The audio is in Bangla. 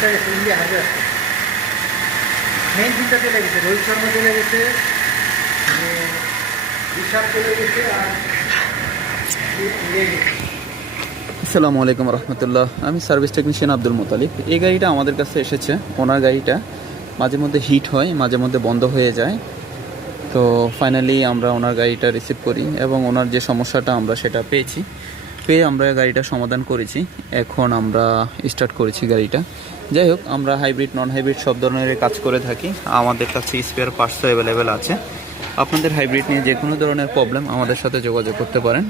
সমস্যা গেছে, ইন্ডিয়া হারবে আসছে। মেইন তিনটা চলে গেছে, রোহিত শর্মা চলে গেছে, ঋষভ চলে গেছে, আর আসসালামু আলাইকুম রহমতুল্লাহ। আমি সার্ভিস টেকনিশিয়ান আব্দুল মোতালিব। এই গাড়িটা আমাদের কাছে এসেছে। ওনার গাড়িটা মাঝে মধ্যে হিট হয়, মাঝে মধ্যে বন্ধ হয়ে যায়। তো ফাইনালি আমরা ওনার গাড়িটা রিসিভ করি এবং ওনার যে সমস্যাটা আমরা সেটা পেয়ে আমরা গাড়িটা সমাধান করেছি। এখন আমরা স্টার্ট করেছি গাড়িটা। যাই হোক, আমরা হাইব্রিড নন হাইব্রিড সব ধরনের কাজ করে থাকি। আমাদের কাছে স্পেয়ার পার্টসও অ্যাভেলেবেল আছে। আপনাদের হাইব্রিড নিয়ে যে কোনো ধরনের প্রবলেম আমাদের সাথে যোগাযোগ করতে পারেন।